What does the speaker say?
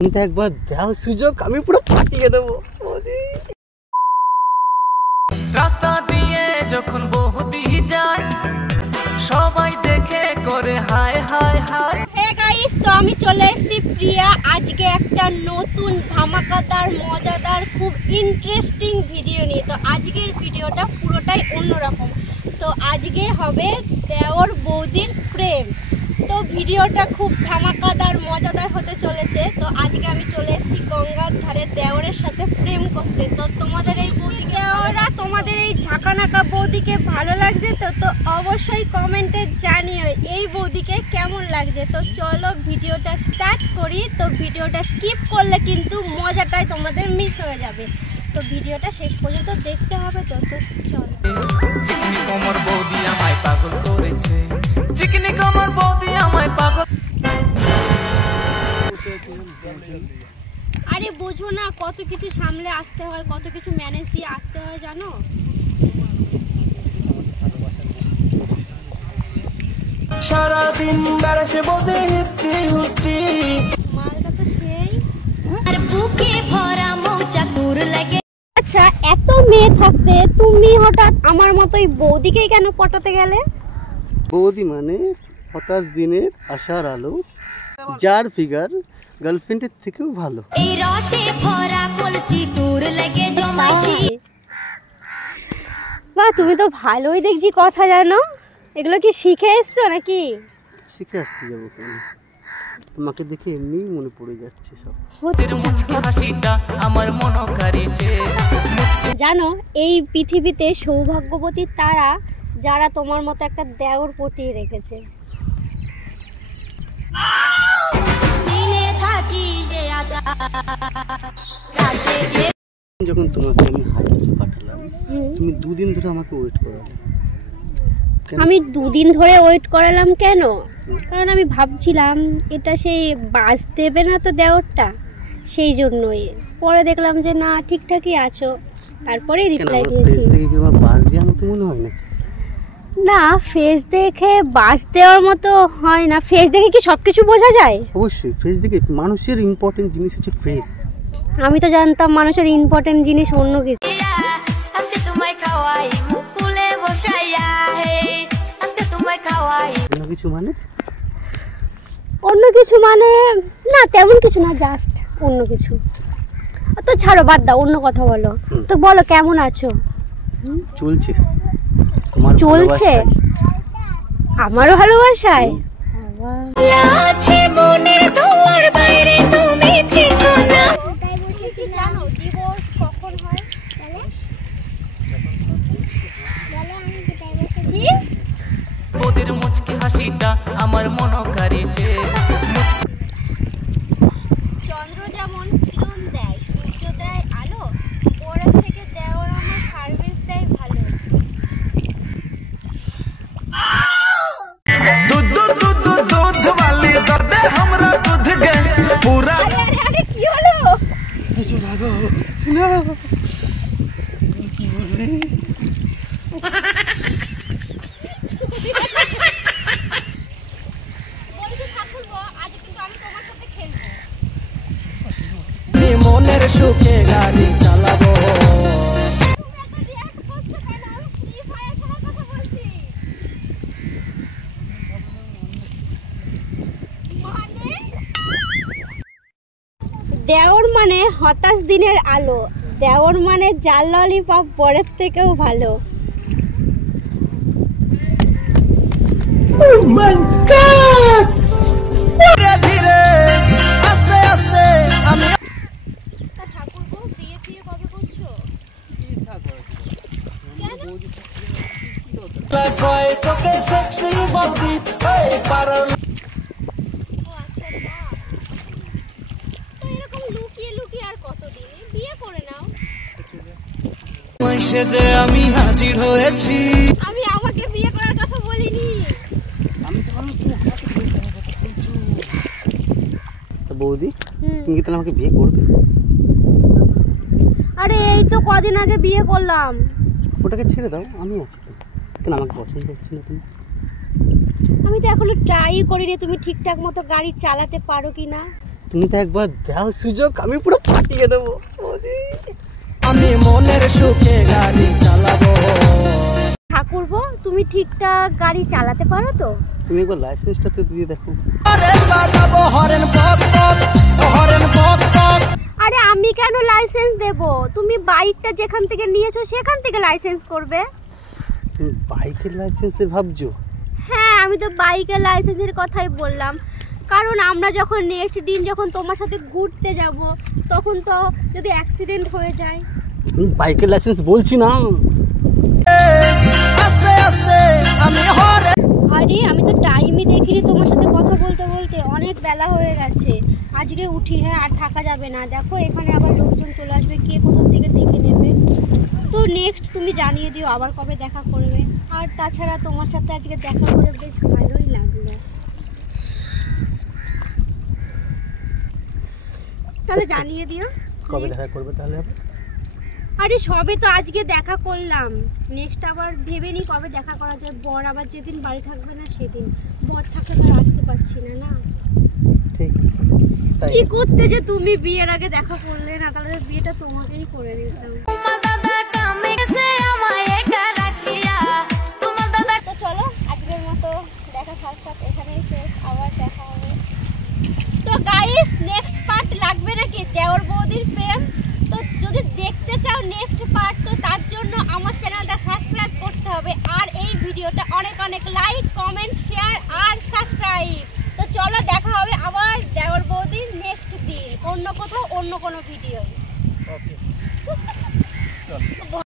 একবার দাও সুযোগ, আমি পুরো ফাটিয়ে দেবো। রাস্তা দিয়ে যখন বৌদি যায় সবাই দেখে করে হায় হায় হায়। হে গাইস, তো আমি চলে এসেছি প্রিয়া আজকে একটা নতুন ধামাকাদার মজাদার খুব ইন্টারেস্টিং ভিডিও নিয়ে। তো আজকের ভিডিওটা পুরোটাই অন্যরকম। তো আজকে হবে দেওর বৌদির প্রেম। তো ভিডিওটা খুব ধামাকাদার মজাদার হতে চলেছে। তো আজকে আমি চলে এসেছি গঙ্গার ধারে দেওরের সাথে প্রেম করতে। তো তোমাদের এই বৌদিকে ওরা তোমাদের এই ঝাঁকানাকা বৌদিকে ভালো লাগছে তো তো অবশ্যই কমেন্টে জানিও এই বৌদিকে কেমন লাগছে। তো চলো ভিডিওটা স্টার্ট করি। তো ভিডিওটা স্কিপ করলে কিন্তু মজাটাই তোমাদের মিস হয়ে যাবে। তো ভিডিওটা শেষ পর্যন্ত দেখতে হবে। তো তো চলো। চিকনি কোমর বৌদি আমায় পাগল করেছে, চিকনি কোমর বৌদি আমায় পাগল। আরে বোঝো না, কত কিছু সামলে আসতে হয়, কত কিছু ম্যানেজ দিয়ে আসতে হয় জানো। সারাদিন বেড়াসে বৌদি হিত্তি হুত্তি মালটা তো সেই আর বুকে ভরা মৌচা দূর লাগে। আচ্ছা, এত মেয়ে থাকতে তুমি হঠাৎ আমার মতোই বৌদিকেই কেন পটাতে গেলে? বৌদি মানে ২৭ দিনের আশার আলো, যার ফিগার গার্লফ্রেন্ডের থেকেও ভালো। এই রসে ভরা কলসি দূর লাগে জমাইছি। বাহ, তুমি তো ভালোই দেখছি কথা জানো। এগুলো কি শিখে এসছো নাকি? শিখে আসতে যাবো কেন, তোমাকে দেখে এমনি মনে পড়ে যাচ্ছে সব। মুচকি হাসিটা আমার মন কাড়িয়েছে। জানো, এই পৃথিবীতে সৌভাগ্যবতী তারা যারা তোমার মতো একটা দেওর পটিয়ে রেখেছে। যখন তোমাকে আমি হাই লিখে পাঠালাম, তুমি 2 দিন ধরে আমাকে ওয়েট করালে। আমি 2 দিন ধরে ওয়েট করালাম কেন? কারণ আমি ভাবছিলাম এটা সেই বাস দেবে না তো দেওরটা, সেই জন্যই। পরে দেখলাম যে না, ঠিকঠাকই আছো, তারপরে রিপ্লাই দিয়েছি। ফেস দেখে কি আমার বাস দেওয়ার মতো মনে হয় না? না, ফেস দেখে বাস দেওয়ার মতো হয় না। ফেস দেখে কি সবকিছু বোঝা যায়? অবশ্যই ফেস দেখে। মানুষের ইম্পর্টেন্ট জিনিস হচ্ছে ফেস। আমি তো জানতাম মানুষের ইম্পর্টেন্ট জিনিস অন্য কিছু। অন্য কিছু মানে? অন্য কিছু মানে না, তেমন কিছু না, জাস্ট অন্য কিছু। তো ছাড়ো, বাদ দাও, অন্য কথা বলো। তো বলো কেমন আছো? চলছে। তোমার চলছে আমারও ভালোবাসায়। আছে মনের দুয়ার বাইরে তুমি থেকো না। জানো ডিভোর্স কখন হয়? কি? বৌদির মুচকি হাসিটা আমার মন কাড়িয়েছে। চন্দ্র যেমন কিরণ দেয়, সূর্য দেয় আলো, ওরা থেকে দেওয়ার আমার সার্ভিস দেয় ভালো। दूध दूध दूध वाली दे हमरा दूध गे पूरा। আরে কি হলো? কিছু ভাগো না, কি বললি? মনের সুখে গাড়ি চালাবো। দেওর মানে ২৭ দিনের আলো, দেওর মানে জাল ললিপপ বরের থেকেও ভালো। ধীরে ধীরে আস্তে আস্তে আমি ঠাকুরপো, বিয়ে ফিয়ে কবে করছো? কয় তোকে সেক্সি বৌদি এই পারল। এরকম লুকিয়ে লুকিয়ে আর কতদিন? বিয়ে করে নাও। সেজে আমি হাজির হয়েছি। আমি আমাকে বিয়ে করার কথা বলিনি। তো বৌদি, তুমি কি তাহলে আমাকে বিয়ে করবে? আরে এই তো কদিন আগে বিয়ে করলাম। ওটাকে ছেড়ে দাও, আমি আছি তো। কেন আমাকে পছন্দ হচ্ছে না তুমি? আমি তো এখনো ট্রাই করিনি তুমি ঠিকঠাক মতো গাড়ি চালাতে পারো কি না। তুমি তো একবার দাও সুযোগ, আমি পুরো ফাটিয়ে দেবো বৌদি। আমি মনের সুখে গাড়ি চালাবো। ঠাকুরপো, তুমি ঠিকঠাক গাড়ি চালাতে পারো তো? তুমি একবার লাইসেন্সটা তো দিয়ে দেখো। হরেন বাজাবো, হরেন বক বক, হরেন বক বক। আরে আমি কেন লাইসেন্স দেব? তুমি বাইকটা যেখান থেকে নিয়েছো সেখান থেকে লাইসেন্স করবে। তুমি বাইকের লাইসেন্সের ভাবছো? হ্যাঁ, আমি তো বাইকের লাইসেন্সের কথাই বললাম, কারণ আমরা যখন নেক্সট দিন যখন তোমার সাথে ঘুরতে যাব তখন তো যদি অ্যাক্সিডেন্ট হয়ে যায়। আমি বাইকের লাইসেন্স বলছি না। আস্তে আস্তে আমি হরেন। আরে আমি তো টাইমই দেখিনি তোমার সাথে কথা বলতে বলতে, অনেক বেলা হয়ে গেছে। আজকে উঠি, হ্যাঁ আর থাকা যাবে না। দেখো এখানে আবার লোকজন চলে আসবে, কে কোথাও থেকে দেখে নেবে। তো নেক্সট তুমি জানিয়ে দিও আবার কবে দেখা করবে। আর তাছাড়া তোমার সাথে আজকে দেখা করে বেশ ভালোই লাগলো। তাহলে জানিয়ে দিও কবে দেখা করবে তাহলে আবার? আরে সবে তো আজকে দেখা করলাম, নেক্সট আবার ভেবে নি কবে দেখা করা যায়। বর আবার যেদিন বাড়ি থাকবে না সেদিন, বর থাকলে তো আর আসতে পারছি না। না ঠিক কি করতে যে তুমি বিয়ের আগে দেখা করলে না, তাহলে বিয়েটা তোমাকেই করে নিতাম। তো চলো আজকের মতো দেখা সাক্ষাৎ এখানেই শেষ, আবার দেখা হবে। তো গাইস নেক্সট পার্ট লাগবে নাকি দেওর বৌদির প্রেম? তো যদি দেখতে চাও নেক্সট পার্ট, তো তার জন্য আমার চ্যানেলটা সাবস্ক্রাইব করতে হবে। আর এই ভিডিওটা অনেক অনেক লাইক, কমেন্ট, শেয়ার আর সাবস্ক্রাইব। তো চলো দেখা হবে আবার দেওর বৌদির নেক্সট দিন, অন্য কোথাও অন্য কোনো ভিডিও। ওকে।